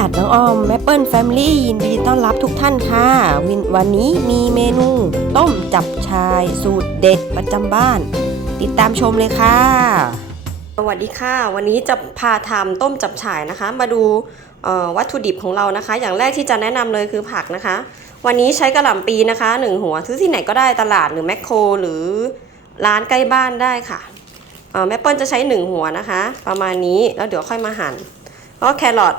อัดน้องออมแมปเปิลแฟมิลี่ยินดีต้อนรับทุกท่านค่ะว,วันนี้มีเมนู ต้มจับชายสูตรเด็ดประจำบ้าน ติดตามชมเลยค่ะ สวัสดีค่ะ วันนี้จะพาทำต้มจับฉ่ายนะคะ มาดูวัตถุดิบของเรานะคะ อย่างแรกที่จะแนะนำเลยคือผักนะคะ วันนี้ใช้กระหล่ำปีนะคะหนึ่งหัวซื้อที่ไหนก็ได้ตลาดหรือแมคโคร หรือร้านใกล้บ้านได้ค่ะแม่เปิ้ลจะใช้หนึ่งหัวนะคะ ประมาณนี้แล้วเดี๋ยวค่อยมาหั่นก็แครอท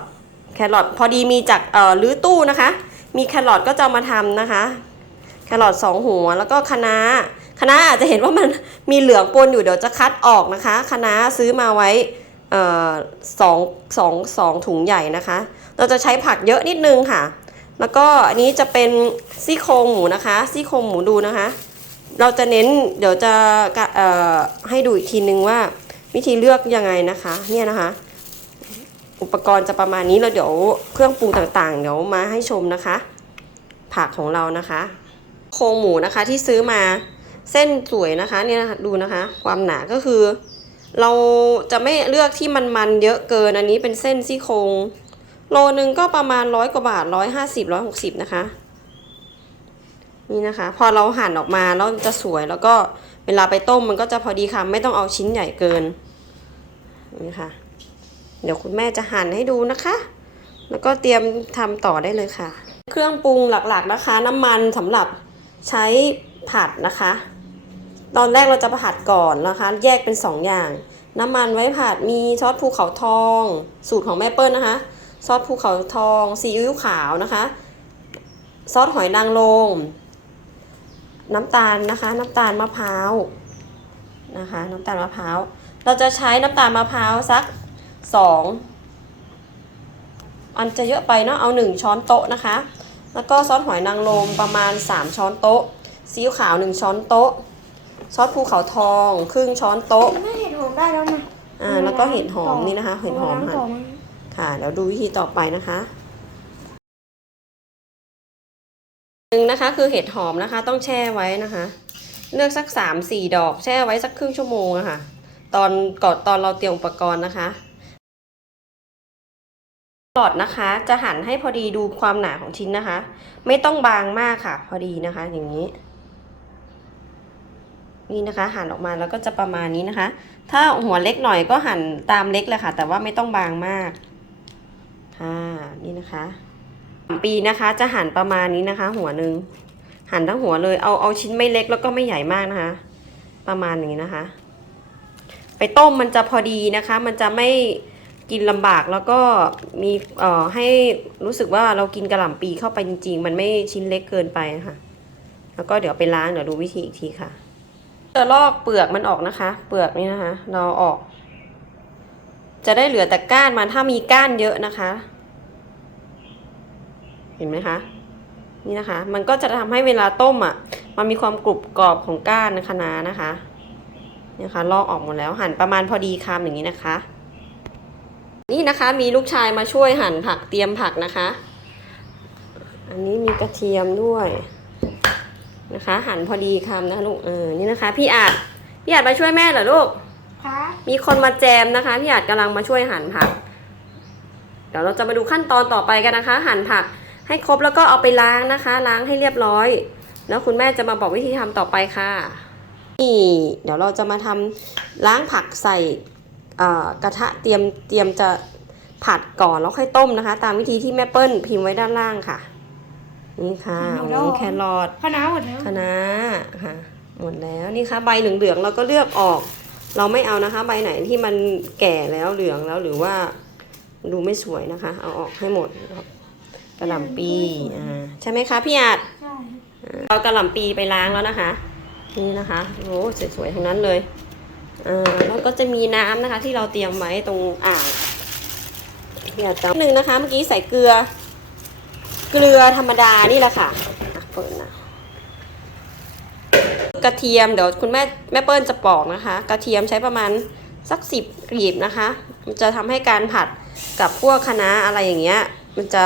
แครอทพอดีมีจากเอ่อรื้อตู้นะคะ มีแครอทก็จะมาทำนะคะ แครอทสองหัวแล้วก็คะน้าคะน้าอาจจะเห็นว่ามันมีเหลืองปนอยู่เดี๋ยวจะคัดออกนะคะคะน้าซื้อมาไว้เอ่อสองสองสองถุงใหญ่นะคะ เราจะใช้ผักเยอะนิดนึงค่ะ แล้วก็อันนี้จะเป็นซี่โครงหมูนะคะ ซี่โครงหมูดูนะคะ เราจะเน้นเดี๋ยวจะกะเอ่อให้ดูอีกทีนึงว่า วิธีเลือกยังไงนะคะ เนี่ยนะคะ อุปกรณ์จะประมาณนี้แล้วเดี๋ยวเครื่องปรุงต่างๆ เดี๋ยวมาให้ชมนะคะ ผักของเรานะคะ โครงหมูนะคะที่ซื้อมาเส้นสวยนะคะเนี่ยนะคะดูนะคะ ความหนาก็คือ เราจะไม่เลือกที่มันมันเยอะเกินอันนี้เป็นเส้นซี่โครงโลนึงก็ประมาณร้อยกว่าบาทร้อยห้าสิบร้อยหกสิบนะคะ นี่นะคะ พอเราหั่นออกมาแล้วจะสวยแล้วก็เวลาไปต้มมันก็จะพอดีคำไม่ต้องเอาชิ้นใหญ่เกินนี่ค่ะ เดี๋ยวคุณแม่จะหั่นให้ดูนะคะ แล้วก็เตรียมทำต่อได้เลยค่ะ เครื่องปรุงหลักๆนะคะ น้ำมันสำหรับใช้ผัดนะคะ ตอนแรกเราจะผัดก่อนนะคะ แยกเป็น 2 อย่าง น้ำมันไว้ผัดมีซอสภูเขาทอง สูตรของแม่เปิ้ลนะคะ ซอสภูเขาทองซีอิ๊วขาวนะคะ ซอสหอยนางรมน้ำตาลนะคะ น้ำตาลมะพร้าวนะคะ น้ำตาลมะพร้าวเราจะใช้น้ำตาลมะพร้าวสัก สองอันจะเยอะไปเนาะเอาหนึ่งช้อนโต๊ะนะคะ แล้วก็ซอสหอยนางรมประมาณ3ช้อนโต๊ะซีอิ๊วขาว1ช้อนโต๊ะ ซอสภูเขาทองครึ่งช้อนโต๊ะไม่เห็นหอมได้แล้วนะอ่าแล้วก็เห็ดหอมนี่นะคะ เห็ดหอมล้างค่ะต่อนะค่ะเดี๋ยวดูวิธีต่อไปนะคะหนึ่งนะคะคือเห็ดหอมนะคะต้องแช่ไว้นะคะ เลือกสักสามสี่ดอกแช่ไว้สักครึ่งชั่วโมงอะค่ะ ตอนก่อนตอนเราเตรียมอุปกรณ์นะคะห ลอดนะคะ จะหั่นให้พอดีดูความหนาของชิ้นนะคะ ไม่ต้องบางมากค่ะ พอดีนะคะ อย่างนี้ นี่นะคะ หั่นออกมาแล้วก็จะประมาณนี้นะคะ ถ้าหัวเล็กหน่อยก็หั่นตามเล็กเลยค่ะ แต่ว่าไม่ต้องบางมากค่ะนี่นะคะปีนะคะ จะหั่นประมาณนี้นะคะ หัวหนึ่งหั่นทั้งหัวเลยเอาเอาชิ้นไม่เล็กแล้วก็ไม่ใหญ่มากนะคะ ประมาณนี้นะคะ ไปต้มมันจะพอดีนะคะ มันจะไม่ กินลำบากแล้วก็มีเอ่อให้รู้สึกว่าเรากินกระหล่ำปีเข้าไปจริง ๆ มันไม่ชิ้นเล็กเกินไปนะคะแล้วก็เดี๋ยวไปล้างเดี๋ยวดูวิธีอีกทีค่ะจะลอกเปลือกมันออกนะคะ เปลือกนี่นะคะ เราออก จะได้เหลือแต่ก้านมันถ้ามีก้านเยอะนะคะ เห็นไหมคะ นี่นะคะ มันก็จะทำให้เวลาต้มอะ มันมีความกรุบกรอบของก้านคะน้านะคะเนี่ยค่ะลอกออกหมดแล้วหั่นประมาณพอดีคำอย่างนี้นะคะ นี่นะคะมีลูกชายมาช่วยหั่นผักเตรียมผักนะคะ อันนี้มีกระเทียมด้วยนะคะ หั่นพอดีคำนะลูกเออนี่นะคะ พี่อาจพี่อาจมาช่วยแม่เหรอลูกค่ะมีคนมาแจมนะคะพี่อาจกำลังมาช่วยหั่นผัก เดี๋ยวเราจะมาดูขั้นตอนต่อไปกันนะคะ หั่นผักให้ครบแล้วก็เอาไปล้างนะคะ ล้างให้เรียบร้อย แล้วคุณแม่จะมาบอกวิธีทำต่อไปค่ะนี่เดี๋ยวเราจะมาทำล้างผักใส่เอ่อ กระทะเตรียมเตรียมจะผัดก่อนแล้วค่อยต้มนะคะ ตามวิธีที่แม่เปิ้ลพิมพ์ไว้ด้านล่างค่ะ นี่ค่ะโอ้โหแครอทคณะหมดแล้วคะน้าค่ะ หมดแล้วนี่ค่ะ ใบเหลืองๆเราก็เลือกออก เราไม่เอานะคะ ใบไหนที่มันแก่แล้วเหลืองแล้วหรือว่าดูไม่สวยนะคะ เอาออกให้หมดนะครับกระหล่ำปีอ่าใช่ไหมคะพี่อาจใช่เรากระหล่ำปีไปล้างแล้วนะคะ นี่นะคะโอ้สวยๆทั้งนั้นเลย อ่าแล้วก็จะมีน้ำนะคะ ที่เราเตรียมไว้ตรงอ่างพี่อาจจะหนึ่งนะคะ เมื่อกี้ใส่เกลือ เกลือธรรมดานี่แหละค่ะเปิดนะกระเทียมเดี๋ยวคุณแม่แม่เปิ้ลจะปอกนะคะ กระเทียมใช้ประมาณสักสิบกลีบนะคะมันจะทำให้การผัดกับพวกคะน้าอะไรอย่างเงี้ย มันจะ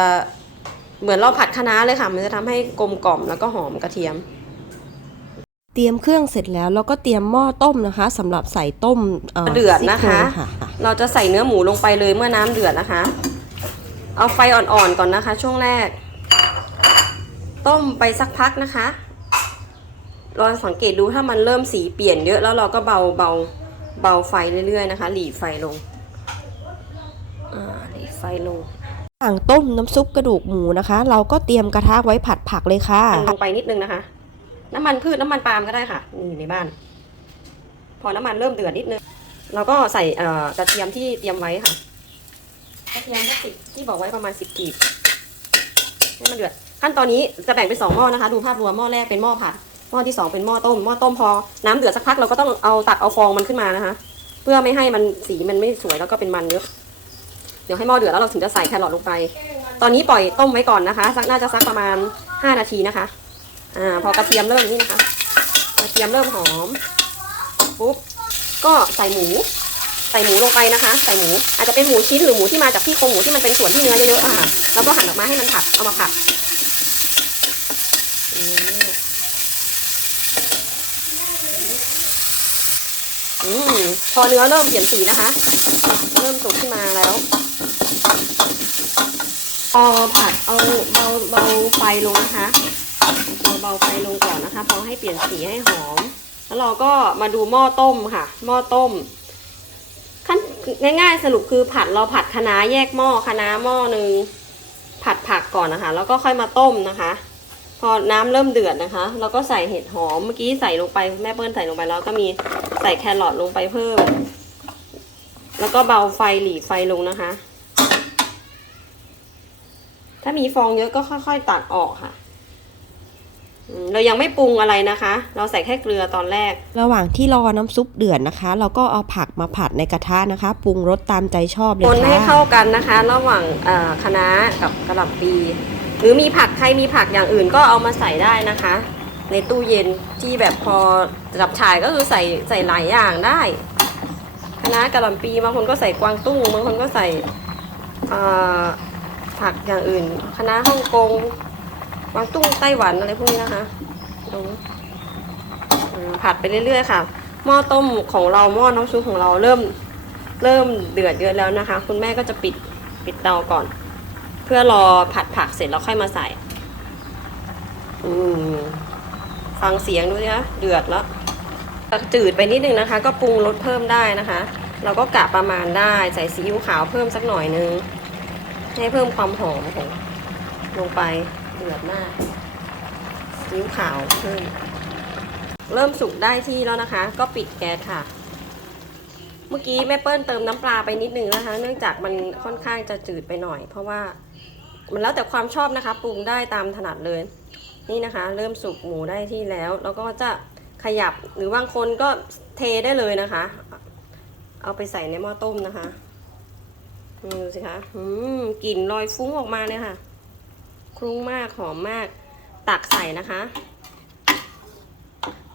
เหมือนเราผัดคะน้าเลยค่ะ มันจะทำให้กลมกล่อมแล้วก็หอมกระเทียม เตรียมเครื่องเสร็จแล้วแล้วก็เตรียมหม้อต้มนะคะสำหรับใส่ต้มเดือดนะคะ เราจะใส่เนื้อหมูลงไปเลยเมื่อน้ำเดือดนะคะ เอาไฟอ่อนๆก่อนนะคะ ช่วงแรก ต้มไปสักพักนะคะลองสังเกตดูถ้ามันเริ่มสีเปลี่ยนเยอะแล้วเราก็เบาเบาเบาไฟเรื่อยๆนะคะ หลีไฟลงอ่าหลีไฟลงหลังต้มน้ำซุปกระดูกหมูนะคะ เราก็เตรียมกระทะไว้ผัดผักเลยค่ะลงไปนิดนึงนะคะ น้ำมันพืชน้ำมันปาล์มก็ได้ค่ะนี่ในบ้าน พอน้ำมันเริ่มเดือดนิดนึงเราก็ใส่กระเทียมที่เตรียมไว้ค่ะกระเทียมก็สิบที่บอกไว้ประมาณสิบกีบให้มันเดือดขั้นตอนนี้จะแบ่งเป็นสองหม้อนะคะ ดูภาพรวมหม้อแรกเป็นหม้อผัดหม้อที่สองเป็นหม้อต้มหม้อต้มพอน้ำเดือดสักพักเราก็ต้องเอาตักเอาฟองมันขึ้นมานะคะ เพื่อไม่ให้มันสีมันไม่สวยแล้วก็เป็นมันเยอะเดี๋ยวให้หม้อเดือดแล้วเราถึงจะใส่แครอทลงไป ตอนนี้ปล่อยต้มไว้ก่อนนะคะสักน่าจะสักประมาณ 5 นาทีนะคะ อ่าพอกระเทียมเริ่มนี่นะคะ กระเทียมเริ่มหอมปุ๊บก็ใส่หมู ใส่หมูลงไปนะคะ ใส่หมูอาจจะเป็นหมูชิ้นหรือหมูที่มาจากที่โครงหมูที่มันเป็นส่วนที่เนื้อเยอะๆอะค่ะแล้วก็หั่นออกมาให้มันผัดเอามาผัดอือืมพอเนื้อเริ่มเปลี่ยนสีนะคะ เริ่มสุกขึ้นมาแล้วพอผัดเอาเบาเบาไฟลงนะคะ เบาเบาไฟลงก่อนนะคะพอให้เปลี่ยนสีให้หอม แล้วเราก็มาดูหม้อต้มค่ะ หม้อต้ม ขั้นง่ายๆสรุปคือผัดเราผัดคะน้าแยกหม้อคะน้าหม้อหนึ่งผัดผักก่อนนะคะ แล้วก็ค่อยมาต้มนะคะ พอน้ำเริ่มเดือดนะคะเราก็ใส่เห็ดหอมเมื่อกี้ใส่ลงไปแม่เปิ้ลใส่ลงไปแล้วก็มีใส่แครอทลงไปเพิ่ม แล้วก็เบาไฟหลีไฟลงนะคะ ถ้ามีฟองเยอะก็ค่อย ๆ ตักออกค่ะ เรายังไม่ปรุงอะไรนะคะ เราใส่แค่เกลือตอนแรก ระหว่างที่รอน้ำซุปเดือดนะคะ เราก็เอาผักมาผัดในกระทะนะคะ ปรุงรสตามใจชอบเลยคนให้ค่ะเข้ากันนะคะ ระหว่างเอ่อคะน้ากับกระหล่ำปี หรือมีผักใครมีผักอย่างอื่นก็เอามาใส่ได้นะคะ ในตู้เย็นที่แบบพอจับฉ่ายก็คือใส่ใส่หลายอย่างได้คะน้ากระหล่ำปีบางคนก็ใส่กวางตุ้งบางคนก็ใส่เอ่อผักอย่างอื่นคะน้าฮ่องกงก วางตุ้งไต้หวันอะไรพวกนี้นะคะตรงอืมผัดไปเรื่อยๆค่ะ หม้อต้มของเราหม้อน้ำซุปของเราเริ่มเริ่มเดือดเยอะแล้วนะคะ คุณแม่ก็จะปิดปิดเตาก่อน เพื่อรอผัดผักเสร็จแล้วค่อยมาใส่ฟังเสียงดูสิคะเดือดแล้วจืดไปนิดนึงนะคะ ก็ปรุงรสเพิ่มได้นะคะ เราก็กะประมาณได้ใส่ซีอิ๊วขาวเพิ่มสักหน่อยนึง ให้เพิ่มความหอมของลงไป ดือดมากซีอิ๊วขาวเพิ่มเริ่มสุกได้ที่แล้วนะคะ ก็ปิดแก๊สค่ะ เมื่อกี้แม่เปิ้ลเติมน้ำปลาไปนิดนึงนะคะ เนื่องจากมันค่อนข้างจะจืดไปหน่อย เพราะว่ามันแล้วแต่ความชอบนะคะ ปรุงได้ตามถนัดเลย นี่นะคะ เริ่มสุกหมูได้ที่แล้ว แล้วก็จะขยับหรือบางคนก็เทได้เลยนะคะ เอาไปใส่ในหม้อต้มนะคะดูสิคะอืมกลิ่นลอยฟุ้งออกมาเลยค่ะ ลุ้งมากหอมมาก ตักใส่นะคะ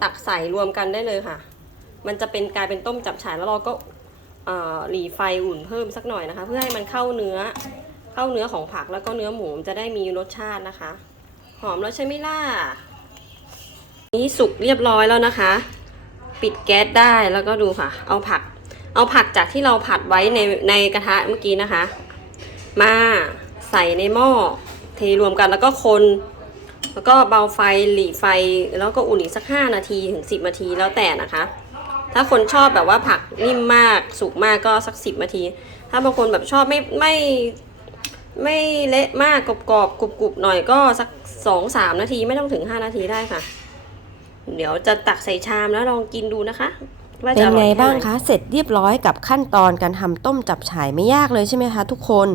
ตักใส่รวมกันได้เลยค่ะ มันจะเป็นกลายเป็นต้มจับฉ่ายแล้วเราก็หลีไฟอุ่นเพิ่มสักหน่อยนะคะ เพื่อให้มันเข้าเนื้อเข้าเนื้อของผักแล้วก็เนื้อหมูจะได้มีรสชาตินะคะ หอมแล้วใช่ไหมล่ะนี่สุกเรียบร้อยแล้วนะคะ ปิดแก๊สได้แล้วก็ดูค่ะ เอาผัก เอาผักจากที่เราผัดไว้ในในกระทะเมื่อกี้นะคะ มาใส่ในหม้อ เทรวมกันแล้วก็คน แล้วก็เบาไฟหลีไฟ แล้วก็อุ่นอีกสัก 5 นาทีถึง 10 นาทีแล้วแต่นะคะ ถ้าคนชอบแบบว่าผักนิ่มมากสุกมากก็สัก 10 นาที ถ้าบางคนแบบชอบไม่ไม่ไม่เละมากกรอบกรอบกรุบกรุบหน่อยก็สัก 2-3 นาทีไม่ต้องถึง 5 นาทีได้ค่ะ เดี๋ยวจะตักใส่ชามแล้วลองกินดูนะคะ เป็จะนอร่ไงอยแค่บ้างไหนคะ เสร็จเรียบร้อยกับขั้นตอนการทำต้มจับฉ่ายไม่ยากเลยใช่ไหมคะ ทุกคน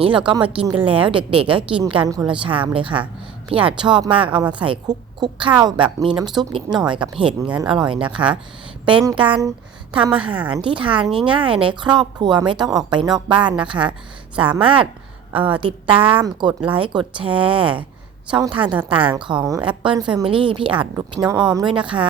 นี้เราก็มากินกันแล้ว เด็กๆก็กินกันคนละชามเลยค่ะ พี่อาจชอบมากเอามาใส่คลุกคลุกข้าวแบบมีน้ำซุปนิดหน่อยกับเห็ดงั้นอร่อยนะคะ เป็นการทำอาหารที่ทานง่ายๆ ในครอบครัวไม่ต้องออกไปนอกบ้านนะคะ สามารถเอ่อติดตามกดไลค์กดแชร์ ช่องทางต่างๆ ของ Apple Family พี่อาจพี่น้องออมด้วยนะคะ